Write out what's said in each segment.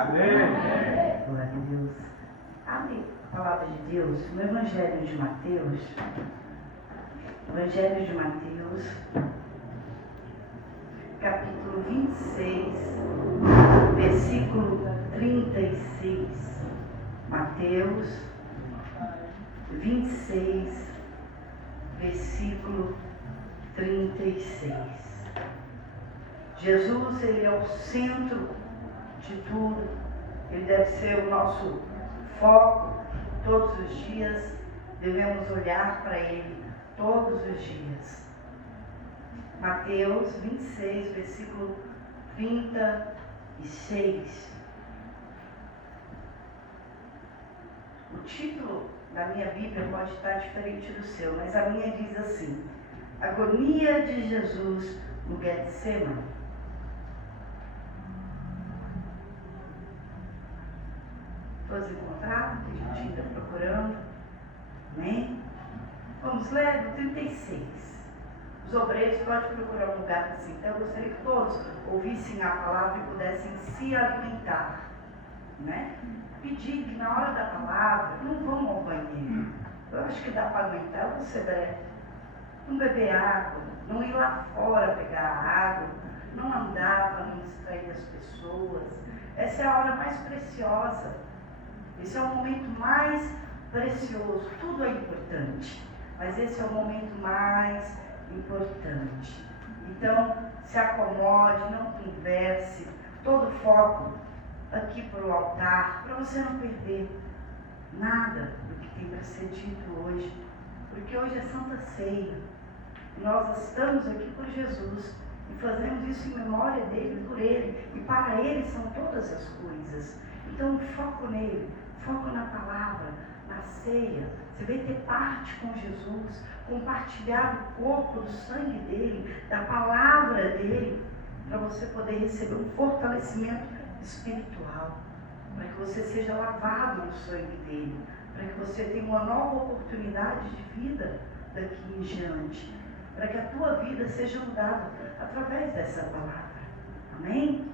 Amém. Glória a Deus. Abre a palavra de Deus no Evangelho de Mateus. Evangelho de Mateus, capítulo 26, versículo 36. Mateus 26, versículo 36. Jesus, ele é o centro de tudo. Ele deve ser o nosso foco. Todos os dias devemos olhar para ele, todos os dias. Mateus 26, versículo 36. O título da minha Bíblia pode estar diferente do seu, mas a minha diz assim: Agonia de Jesus no Getsemane. Todos encontraram? Que a gente ainda procurando. Amém? Vamos ler no 36. Os obreiros podem procurar um lugar assim. Então eu gostaria que todos ouvissem a palavra e pudessem se alimentar. Né? Pedir que na hora da palavra não vão ao banheiro. Eu acho que dá para aguentar você breve. Não beber água, não ir lá fora pegar água, não andar para não distrair as pessoas. Essa é a hora mais preciosa. Esse é o momento mais precioso. Tudo é importante, mas esse é o momento mais importante. Então, se acomode, não converse, todo foco aqui para o altar, para você não perder nada do que tem para ser dito hoje, porque hoje é Santa Ceia. Nós estamos aqui por Jesus e fazemos isso em memória dele, por ele, e para ele são todas as coisas. Então, foco nele, foco na palavra, na ceia. Você vai ter parte com Jesus, compartilhar o corpo, do sangue dele, da palavra dele, para você poder receber um fortalecimento espiritual, para que você seja lavado no sangue dele, para que você tenha uma nova oportunidade de vida daqui em diante, para que a tua vida seja mudada através dessa palavra. Amém?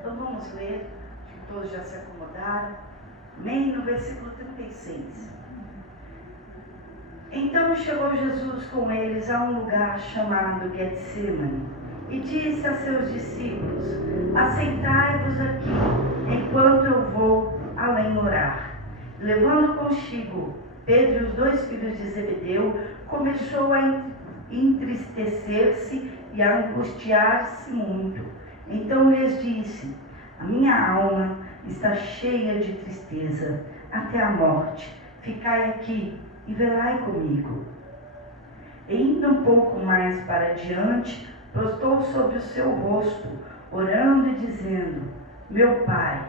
Então vamos ler, que todos já se acomodaram. Amém? No versículo 36. Então chegou Jesus com eles a um lugar chamado Getsemane e disse a seus discípulos: Assentai-vos aqui, enquanto eu vou além orar. Levando consigo Pedro e os 2 filhos de Zebedeu, começou a entristecer-se e a angustiar-se muito. Então lhes disse: A minha alma está cheia de tristeza até a morte. Ficai aqui e velai comigo. E indo um pouco mais para adiante, prostou sobre o seu rosto, orando e dizendo: Meu Pai,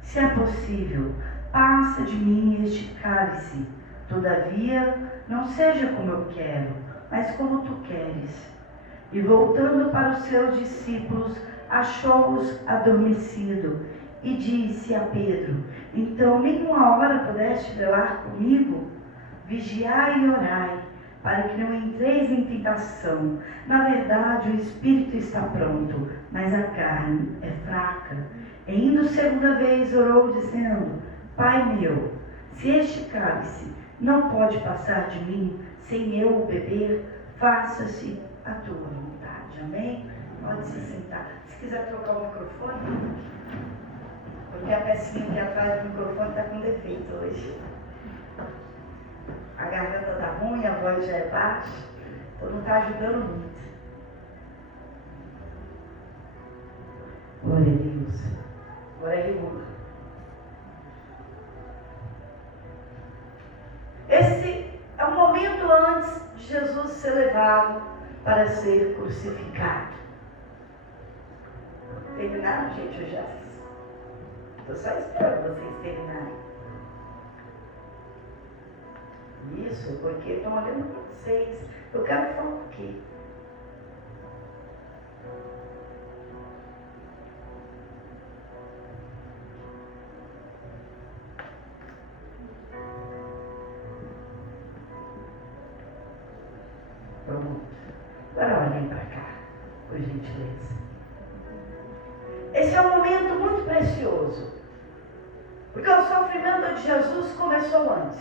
se é possível, passa de mim este cálice. Todavia, não seja como eu quero, mas como tu queres. E voltando para os seus discípulos, achou-os adormecidos e disse a Pedro: Então nenhuma hora pudeste velar comigo? Vigiai e orai, para que não entreis em tentação. Na verdade, o espírito está pronto, mas a carne é fraca. E indo segunda vez, orou, dizendo: Pai meu, se este cálice não pode passar de mim, sem eu o beber, faça-se a tua vontade. Amém? Pode se sentar. Se quiser trocar o microfone, porque a pecinha aqui atrás do microfone está com defeito hoje. A garganta está ruim, a voz já é baixa, então não está ajudando muito. Glória a Deus. Glória a Deus. Esse é o momento antes de Jesus ser levado para ser crucificado. Terminaram, gente? Eu já fiz. Estou só esperando vocês terminarem. Isso, porque estão olhando para vocês. Eu quero falar o quê? Pronto. Agora olhem para cá, por gentileza. Esse é um momento muito precioso. sofrimento de Jesus começou antes.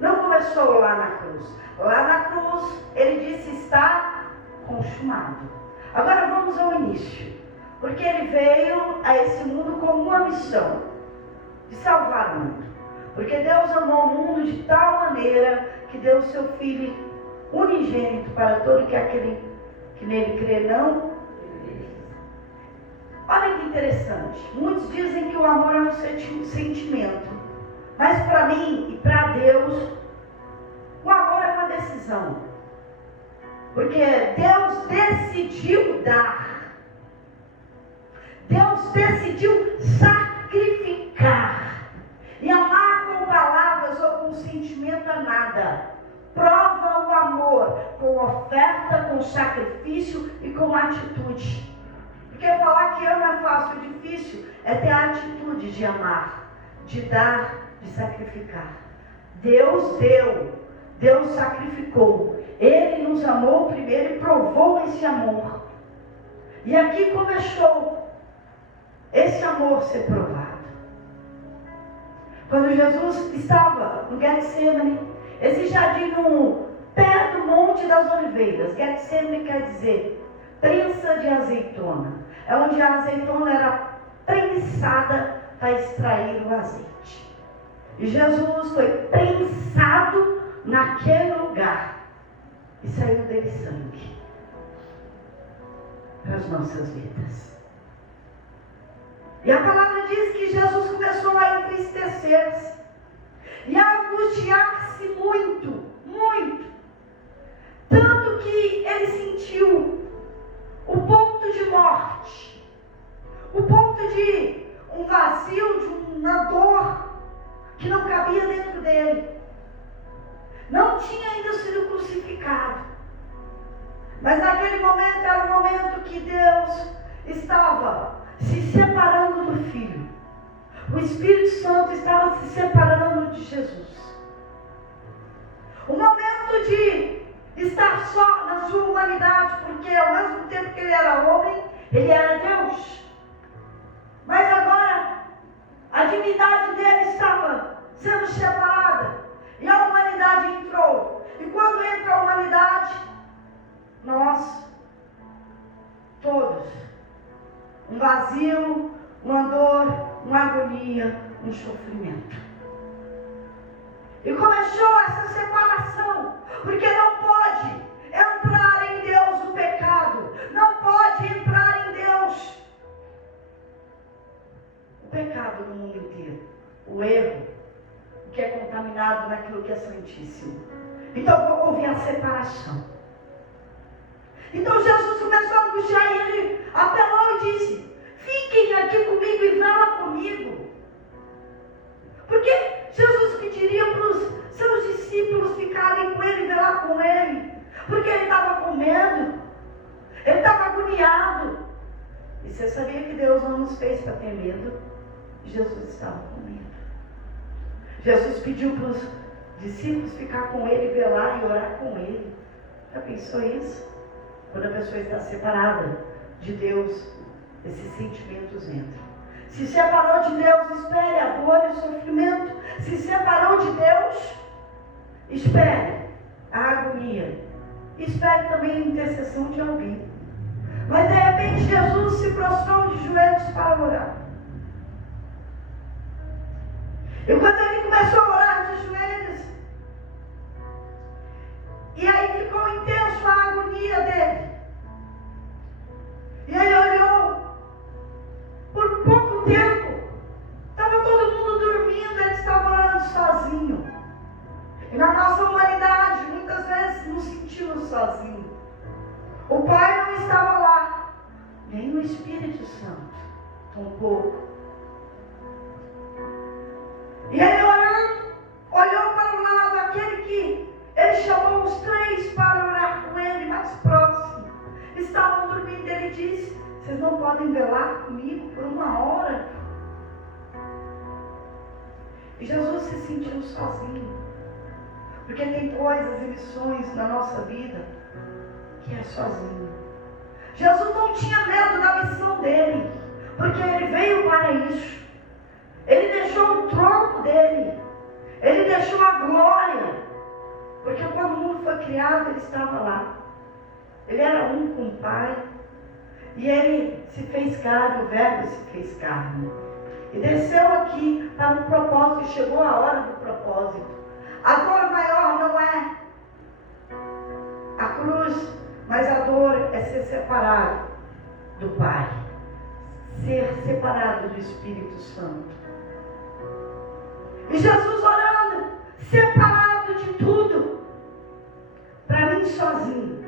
Não começou lá na cruz. Lá na cruz, ele disse: está consumado. Agora vamos ao início. Porque ele veio a esse mundo com uma missão: de salvar o mundo. Porque Deus amou o mundo de tal maneira que deu o seu Filho unigênito para todo que aquele que nele crê não. Olha que interessante. Muitos dizem que o amor é um sentimento. Mas para mim e para Deus, o amor é uma decisão. Porque Deus decidiu dar. Deus decidiu sacrificar. E amar com palavras ou com sentimento é nada. Prova o amor com oferta, com sacrifício e com atitude. Porque falar que ama é fácil, o difícil é ter a atitude de amar, de dar, de sacrificar. Deus deu, Deus sacrificou. Ele nos amou primeiro e provou esse amor. E aqui começou esse amor ser provado. Quando Jesus estava no Getsemane, esse jardim no pé do Monte das Oliveiras. Getsemane quer dizer prensa de azeitona. É onde a azeitona era prensada para extrair o azeite. E Jesus foi prensado naquele lugar. E saiu dele sangue para as nossas vidas. E a palavra diz que Jesus começou a entristecer-se e a angustiar-se muito, muito. Tanto que ele sentiu o ponto de morte, o ponto de um vazio, de uma dor que não cabia dentro dele. Não tinha ainda sido crucificado. Mas naquele momento era o momento que Deus estava se separando do Filho. O Espírito Santo estava se separando de Jesus. O momento de estar só na sua humanidade, porque ao mesmo tempo que ele era homem, ele era Deus. Mas agora, a divindade dele estava sendo separada. E a humanidade entrou. E quando entra a humanidade, nós, todos, um vazio, uma dor, uma agonia, um sofrimento. E começou essa separação, porque não pode entrar em Deus o pecado, não pode entrar em Deus o pecado no mundo inteiro, o erro, o que é contaminado naquilo que é santíssimo. Então houve a separação. Então Jesus começou a angustiar e ele apelou e disse: fiquem aqui comigo e vela comigo. Porque Jesus pediria para os seus discípulos ficarem com ele e velar com ele. Porque ele estava com medo. Ele estava agoniado. E você sabia que Deus não nos fez para ter medo? Jesus estava com medo. Jesus pediu para os discípulos ficar com ele, velar e orar com ele. Já pensou isso? Quando a pessoa está separada de Deus, esses sentimentos entram. Se separou de Deus, espere a dor e o sofrimento. Se separou de Deus, espere a agonia. Espere também a intercessão de alguém. Mas de repente Jesus se prostrou de joelhos para orar. E quando ele começou a orar de joelhos, e aí ficou intenso a agonia dele. E ele olhou, por pouco tempo, estava todo mundo dormindo, ele estava orando sozinho. E na nossa humanidade, muitas vezes nos sentimos sozinhos. O Pai não estava lá, nem o Espírito Santo, tampouco. E ele orando, olhou para o lado, aquele que ele chamou os três para orar com ele, mais próximo. Estavam dormindo, ele disse: vocês não podem velar comigo por 1 hora? E Jesus se sentiu sozinho. Porque tem coisas e missões na nossa vida que é sozinho. Jesus não tinha medo da missão dele, porque ele veio para isso. Ele deixou o trono dele criado, ele estava lá. Ele era um com o Pai. E ele se fez carne, o Verbo se fez carne. E desceu aqui para um propósito, e chegou a hora do propósito. A dor maior não é a cruz, mas a dor é ser separado do Pai. Ser separado do Espírito Santo. E Jesus orando, separado de tudo, para mim sozinho,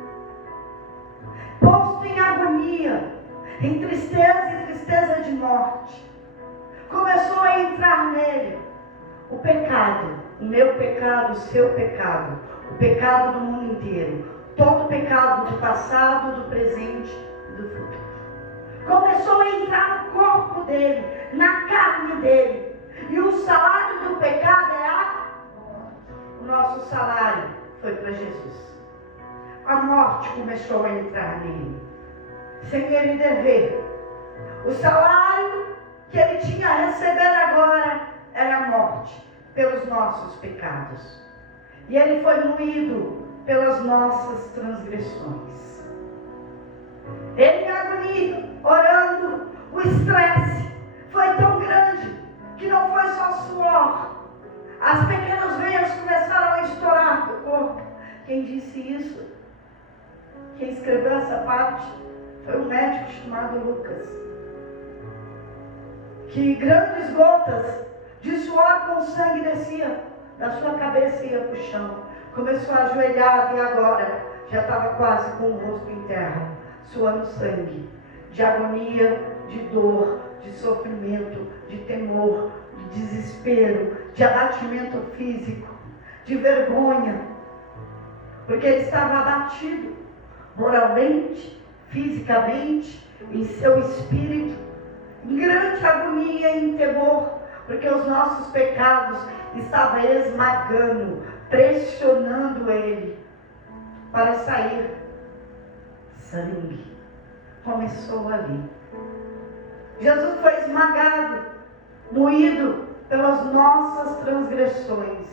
posto em agonia, em tristeza e tristeza de morte. Começou a entrar nele o pecado, o meu pecado, o seu pecado, o pecado do mundo inteiro, todo o pecado do passado, do presente e do futuro. Começou a entrar no corpo dele, na carne dele. E o salário do pecado é a morte. O nosso salário foi para Jesus. A morte começou a entrar nele, sem ele dever. O salário que ele tinha a receber agora era a morte, pelos nossos pecados. E ele foi moído pelas nossas transgressões. Ele em agonia, orando, o estresse foi tão grande que não foi só suor. As pequenas veias começaram a estourar do corpo. Quem disse isso? Quem escreveu essa parte foi um médico chamado Lucas. Que grandes gotas de suor com sangue descia da sua cabeça e ia para o chão. Começou a ajoelhar e agora já estava quase com o rosto em terra, suando sangue, de agonia, de dor, de sofrimento, de temor, de desespero, de abatimento físico, de vergonha, porque ele estava abatido, moralmente, fisicamente, em seu espírito, em grande agonia e em temor, porque os nossos pecados estavam esmagando, pressionando ele para sair sangue. Começou ali. Jesus foi esmagado, moído pelas nossas transgressões.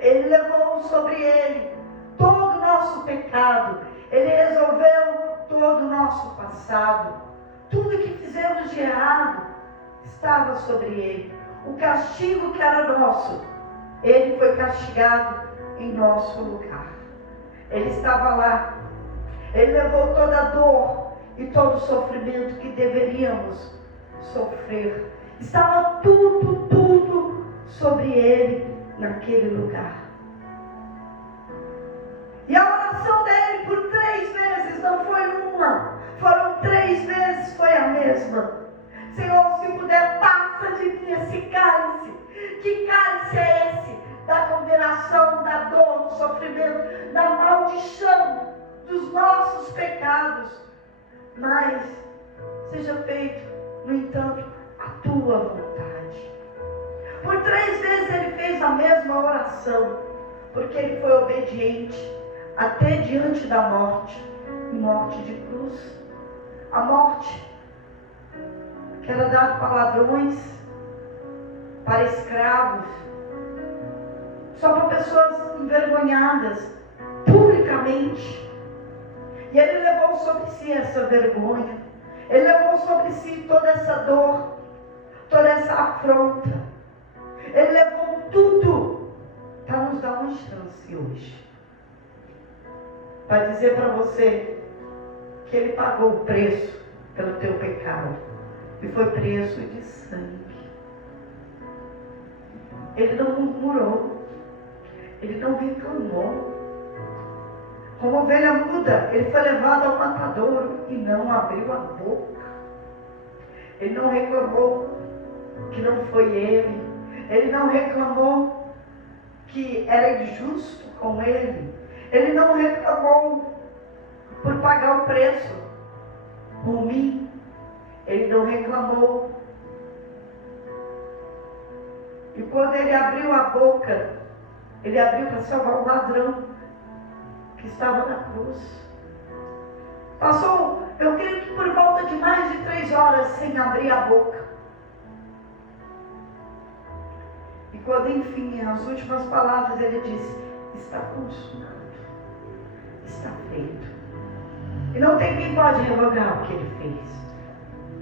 Ele levou sobre ele todo o nosso pecado. Ele resolveu todo o nosso passado. Tudo que fizemos de errado estava sobre ele. O castigo que era nosso, ele foi castigado em nosso lugar. Ele estava lá. Ele levou toda a dor e todo o sofrimento que deveríamos sofrer. Estava tudo sobre ele naquele lugar. E a oração dele por 3 vezes, não foi uma, foram 3 vezes, foi a mesma. Senhor, se puder, passa de mim esse cálice. Que cálice é esse? Da condenação, da dor, do sofrimento, da maldição, dos nossos pecados. Mas seja feito, no entanto, a tua vontade. Por 3 vezes ele fez a mesma oração, porque ele foi obediente até diante da morte, morte de cruz. A morte que era dada para ladrões, para escravos, só para pessoas envergonhadas, publicamente. E ele levou sobre si essa vergonha, ele levou sobre si toda essa dor, toda essa afronta. Ele levou tudo para nos dar uma chance hoje. Para dizer para você que ele pagou o preço pelo teu pecado. E foi preço de sangue. Ele não murmurou. Ele não reclamou. Como ovelha muda, ele foi levado ao matadouro e não abriu a boca. Ele não reclamou que não foi ele. Ele não reclamou que era injusto com ele. Ele não reclamou por pagar o preço por mim. Ele não reclamou. E quando ele abriu a boca, ele abriu para salvar o ladrão que estava na cruz. Passou, eu creio que por volta de mais de 3 horas sem abrir a boca. E quando enfim, as últimas palavras, ele disse: está consumado. está feito. E não tem quem pode revogar o que ele fez.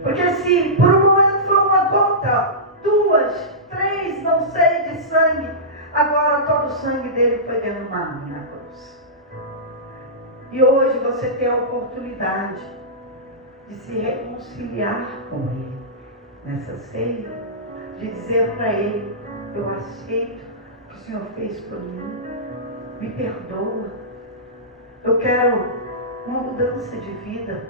Porque se por um momento foi uma gota, 2, 3, não sei, de sangue, agora todo o sangue dele foi derramado na cruz. E hoje você tem a oportunidade de se reconciliar com ele nessa ceia, de dizer para ele: eu aceito o que o Senhor fez por mim, me perdoa, eu quero uma mudança de vida,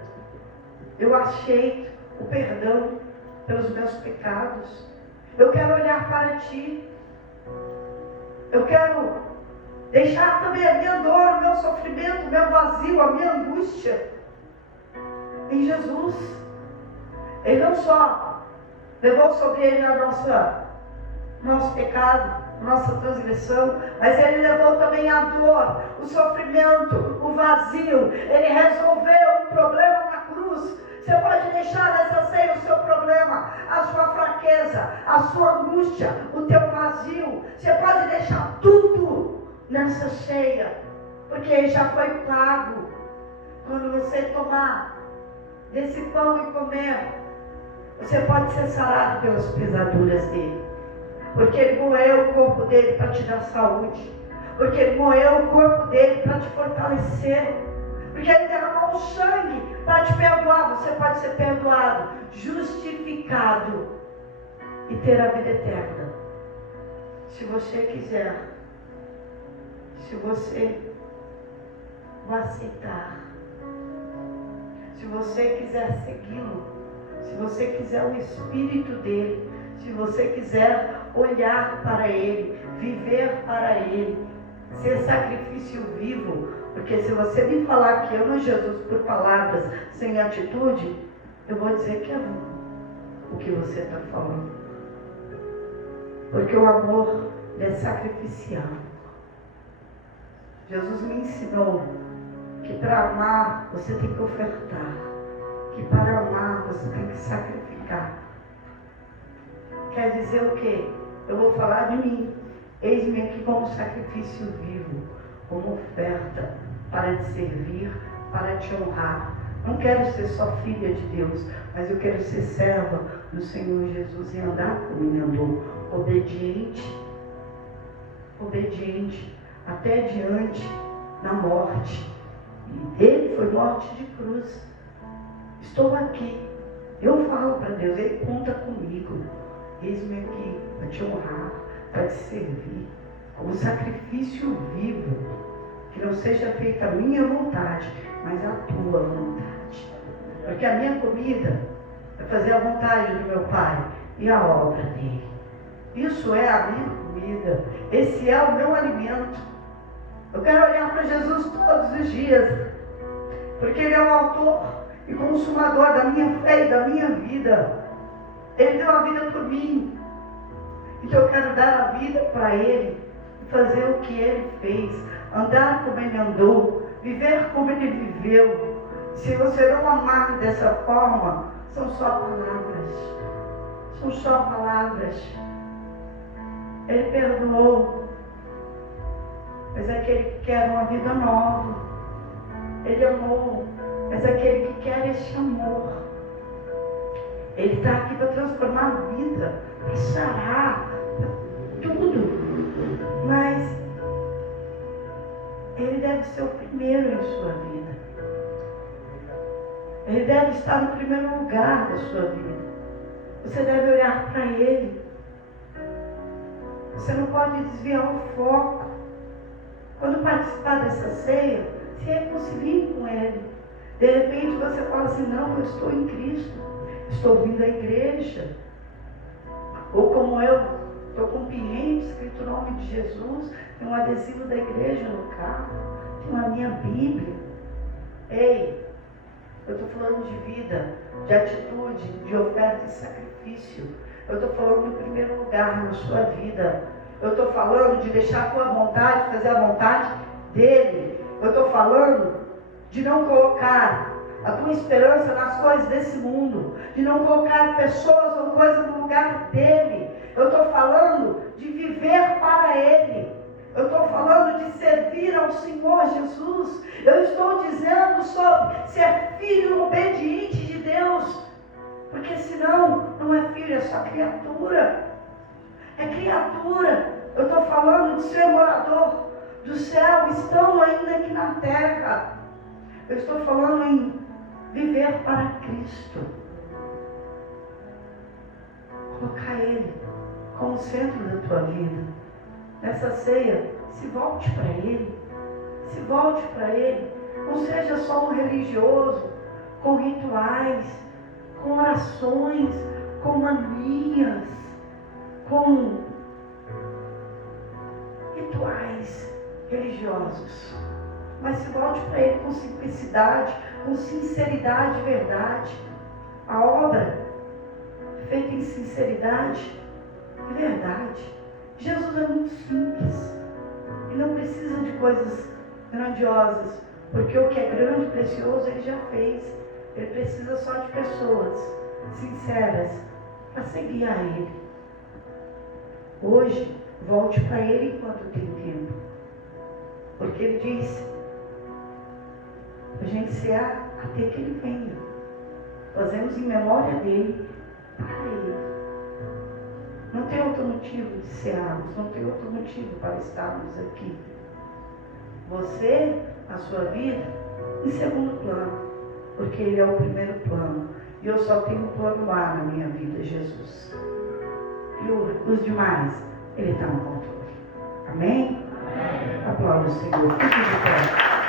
eu aceito o perdão pelos meus pecados, eu quero olhar para ti, eu quero deixar também a minha dor, o meu sofrimento, o meu vazio, a minha angústia em Jesus. Ele não só levou sobre ele nosso pecado, nossa transgressão, mas ele levou também a dor, o sofrimento, o vazio. Ele resolveu o problema na cruz. Você pode deixar nessa ceia o seu problema, a sua fraqueza, a sua angústia, o teu vazio. Você pode deixar tudo nessa ceia, porque já foi pago. Quando você tomar desse pão e comer, você pode ser sarado pelas pisaduras dele. Porque ele moeu o corpo dele para te dar saúde. Porque ele moeu o corpo dele para te fortalecer. Porque ele derramou o sangue para te perdoar. Você pode ser perdoado, justificado e ter a vida eterna. Se você quiser, se você o aceitar, se você quiser segui-lo, se você quiser o Espírito dele, se você quiser olhar para ele, viver para ele, ser sacrifício vivo, porque se você me falar que ama Jesus por palavras, sem atitude, eu vou dizer que é o que você está falando. Porque o amor é sacrificial. Jesus me ensinou que para amar você tem que ofertar, que para amar você tem que sacrificar. Quer dizer o quê? Eu vou falar de mim. Eis-me aqui como sacrifício vivo, como oferta para te servir, para te honrar. Não quero ser só filha de Deus, mas eu quero ser serva do Senhor Jesus e andar como ele andou, obediente, até diante da morte. E ele foi morte de cruz. Estou aqui. Eu falo para Deus, ele conta comigo. Eis-me aqui para te honrar, para te servir, como sacrifício vivo, que não seja feita a minha vontade, mas a tua vontade. Porque a minha comida é fazer a vontade do meu Pai e a obra dele. Isso é a minha comida, esse é o meu alimento. Eu quero olhar para Jesus todos os dias, porque ele é o autor e consumador da minha fé e da minha vida. Ele deu a vida por mim. Então eu quero dar a vida para ele e fazer o que ele fez, andar como ele andou, viver como ele viveu. Se você não amar dessa forma, são só palavras. São só palavras. Ele perdoou, mas é aquele que quer uma vida nova. Ele amou, mas é aquele que quer esse amor. Ele está aqui para transformar a vida, para sarar, tudo. Mas ele deve ser o primeiro em sua vida. Ele deve estar no primeiro lugar da sua vida. Você deve olhar para ele. Você não pode desviar o foco. Quando participar dessa ceia, se reconcilie com ele. De repente você fala assim: não, eu estou em Cristo. Estou vindo à igreja. Ou como eu, estou com um pinhente escrito o nome de Jesus, tem um adesivo da igreja no carro, tem a minha Bíblia. Ei, eu estou falando de vida, de atitude, de oferta e sacrifício. Eu estou falando do primeiro lugar na sua vida. Eu estou falando de deixar a tua vontade, fazer a vontade dele. Eu estou falando de não colocar a tua esperança nas coisas desse mundo, de não colocar pessoas ou coisas no lugar dele. Eu estou falando de viver para ele. Eu estou falando de servir servir ao Senhor Jesus. Eu estou dizendo sobre ser filho obediente de Deus. Porque senão, não é filho, é só criatura. É criatura. Eu estou falando de ser morador do céu, estão ainda aqui na terra. Eu estou falando em viver para Cristo. Colocar Ele como centro da tua vida. Nessa ceia, se volte para Ele. Se volte para Ele. Não seja só um religioso, com rituais, com orações, com manias, com rituais religiosos. Mas se volte para Ele com simplicidade, com sinceridade e verdade. A obra feita em sinceridade e verdade. Jesus é muito simples e não precisa de coisas grandiosas, porque o que é grande e precioso Ele já fez. Ele precisa só de pessoas sinceras para seguir a Ele. Hoje, volte para Ele enquanto tem tempo, porque Ele disse a gente cear até que Ele venha. Fazemos em memória dEle, para Ele. Não tem outro motivo de cearmos, não tem outro motivo para estarmos aqui. Você, a sua vida, em segundo plano, porque Ele é o primeiro plano. E eu só tenho um plano A na minha vida, Jesus. E os demais, Ele está no controle. Amém? Amém. Aplauda o Senhor. Fique de pé.